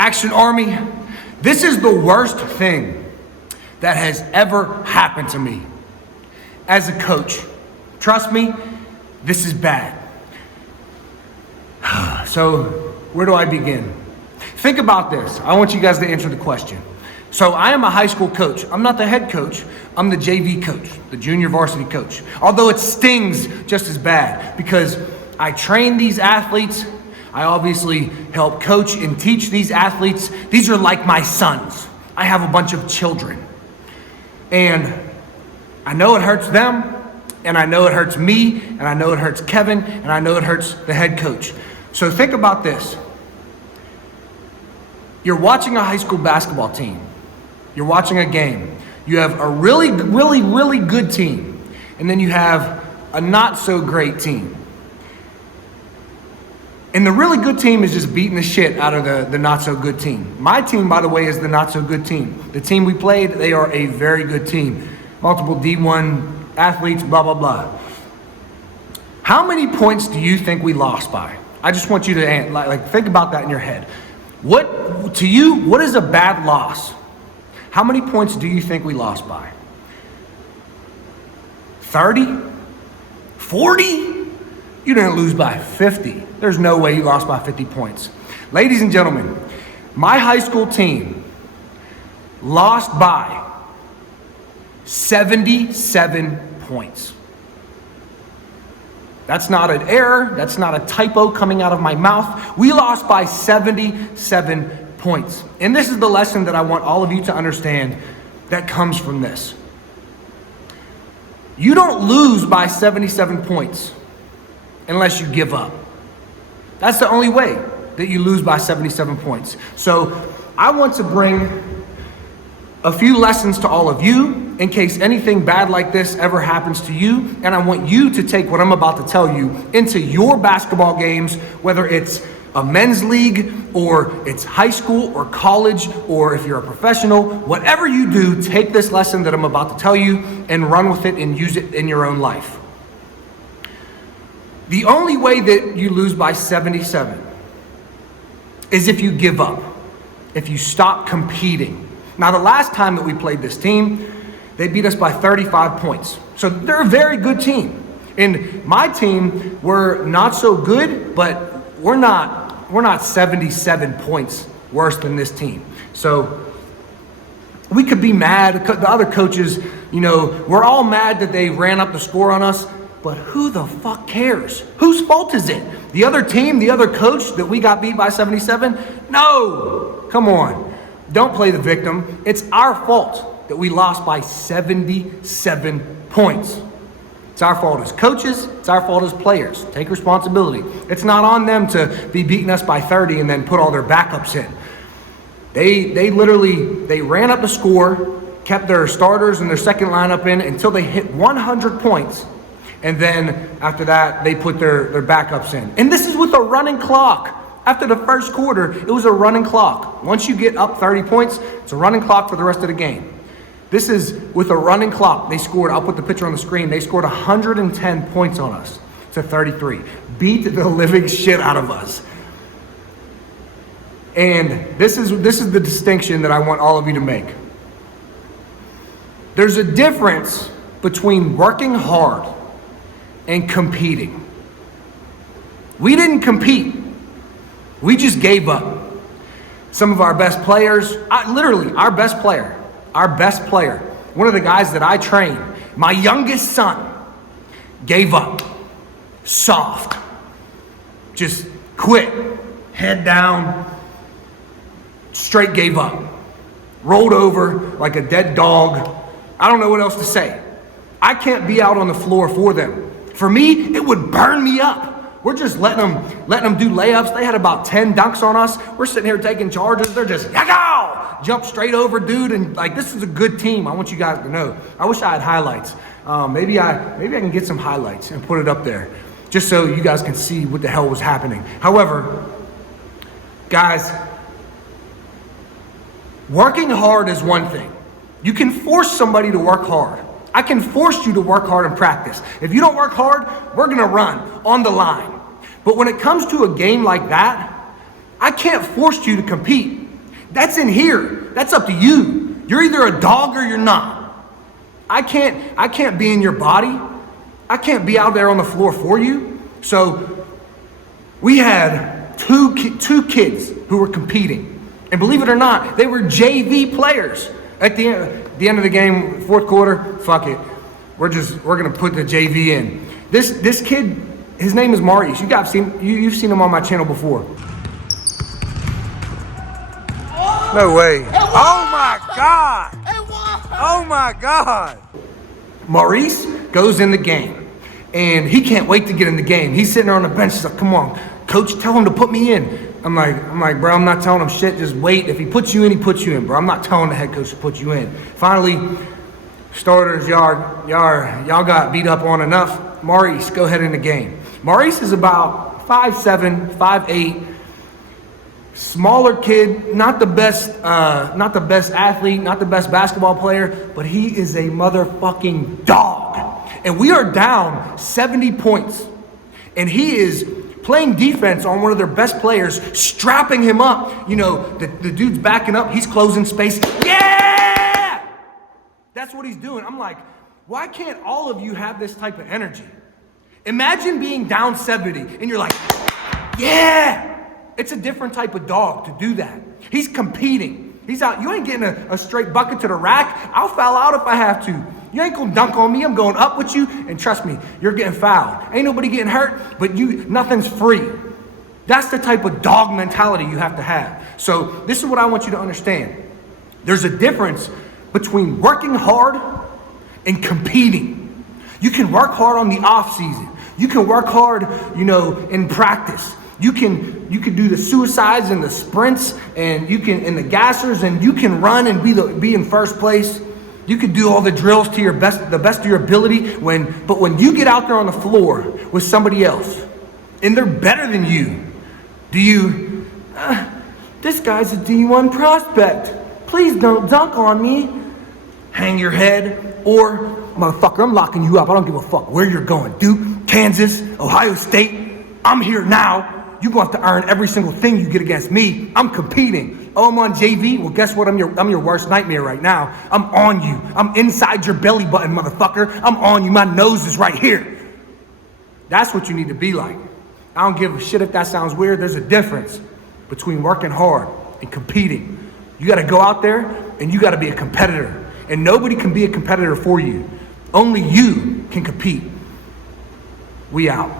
Action Army, this is the worst thing that has ever happened to me as a coach. Trust me, this is bad. So where do I begin? Think about this. I want you guys to answer the question. So I am a high school coach. I'm not the head coach. I'm the JV coach, the junior varsity coach. Although it stings just as bad because I train these athletes. I obviously help coach and teach these athletes. These are like my sons. I have a bunch of children. And I know it hurts them, and I know it hurts me, and I know it hurts Kevin, and I know it hurts the head coach. So think about this. You're watching a high school basketball team. You're watching a game. You have a really, really, really good team, and then you have a not so great team. And the really good team is just beating the shit out of the not so good team. My team, by the way, is the not so good team. The team we played, they are a very good team. Multiple D1 athletes, blah, blah, blah. How many points do you think we lost by? I just want you to think about that in your head. What, to you, what is a bad loss? How many points do you think we lost by? 30? 40? You didn't lose by 50. There's no way you lost by 50 points. Ladies and gentlemen, my high school team lost by 77 points. That's not an error. That's not a typo coming out of my mouth. We lost by 77 points. And this is the lesson that I want all of you to understand that comes from this. You don't lose by 77 points unless you give up. That's the only way that you lose by 77 points. So I want to bring a few lessons to all of you in case anything bad like this ever happens to you. And I want you to take what I'm about to tell you into your basketball games, whether it's a men's league or it's high school or college, or if you're a professional, whatever you do, take this lesson that I'm about to tell you and run with it and use it in your own life. The only way that you lose by 77 is if you give up, if you stop competing. Now, the last time that we played this team, they beat us by 35 points. So they're a very good team. And my team, we're not so good, but we're not 77 points worse than this team. So we could be mad. The other coaches, we're all mad that they ran up the score on us. But who the fuck cares? Whose fault is it? The other team, the other coach that we got beat by 77? No, come on. Don't play the victim. It's our fault that we lost by 77 points. It's our fault as coaches. It's our fault as players. Take responsibility. It's not on them to be beating us by 30 and then put all their backups in. They literally ran up the score, kept their starters and their second lineup in until they hit 100 points. And then after that, they put their backups in. And this is with a running clock. After the first quarter, it was a running clock. Once you get up 30 points, it's a running clock for the rest of the game. This is with a running clock. They scored, I'll put the picture on the screen, they scored 110 points on us to 33. Beat the living shit out of us. And this is the distinction that I want all of you to make. There's a difference between working hard and competing. We didn't compete. We just gave up. Some of our best players, our best player, one of the guys that I train, my youngest son, gave up. Soft. Just quit. Head down. Straight gave up. Rolled over like a dead dog. I don't know what else to say. I can't be out on the floor for them. For me, it would burn me up. We're just letting them do layups. They had about 10 dunks on us. We're sitting here taking charges. They're just, jump straight over, dude. And this is a good team. I want you guys to know. I wish I had highlights. Maybe I can get some highlights and put it up there just so you guys can see what the hell was happening. However, guys, working hard is one thing. You can force somebody to work hard. I can force you to work hard in practice. If you don't work hard, we're gonna run on the line. But when it comes to a game like that, I can't force you to compete. That's in here. That's up to you. You're either a dog or you're not. I can't be in your body. I can't be out there on the floor for you. So we had two kids who were competing. And believe it or not, they were JV players. At the end of the game, fourth quarter, fuck it. We're gonna put the JV in. This kid, his name is Maurice. You've seen him on my channel before. No way. Oh my God. Oh my God. Maurice goes in the game and he can't wait to get in the game. He's sitting there on the bench. He's like, come on, coach, tell him to put me in. I'm like, bro, I'm not telling him shit. Just wait. If he puts you in, he puts you in, bro. I'm not telling the head coach to put you in. Finally, starters, y'all got beat up on enough. Maurice, go ahead in the game. Maurice is about 5'7", 5'8", smaller kid, not the best athlete, not the best basketball player, but he is a motherfucking dog. And we are down 70 points. And he is playing defense on one of their best players, strapping him up. You know, the dude's backing up, he's closing space. Yeah! That's what he's doing. I'm like, why can't all of you have this type of energy? Imagine being down 70 and you're like, yeah! It's a different type of dog to do that. He's competing. He's out. You ain't getting a straight bucket to the rack. I'll foul out if I have to. You ain't gonna dunk on me. I'm going up with you, and trust me, you're getting fouled. Ain't nobody getting hurt, but nothing's free. That's the type of dog mentality you have to have. So this is what I want you to understand. There's a difference between working hard and competing. You can work hard on the off season. You can work hard, in practice. You can do the suicides and the sprints and and the gassers, and you can run and be in first place. You can do all the drills to the best of your ability. But when you get out there on the floor with somebody else and they're better than you, this guy's a D1 prospect. Please don't dunk on me. Hang your head, or motherfucker, I'm locking you up. I don't give a fuck where you're going. Duke, Kansas, Ohio State. I'm here now. You're going to have to earn every single thing you get against me. I'm competing. Oh, I'm on JV? Well, guess what? I'm your worst nightmare right now. I'm on you. I'm inside your belly button, motherfucker. I'm on you. My nose is right here. That's what you need to be like. I don't give a shit if that sounds weird. There's a difference between working hard and competing. You got to go out there and you got to be a competitor. And nobody can be a competitor for you. Only you can compete. We out.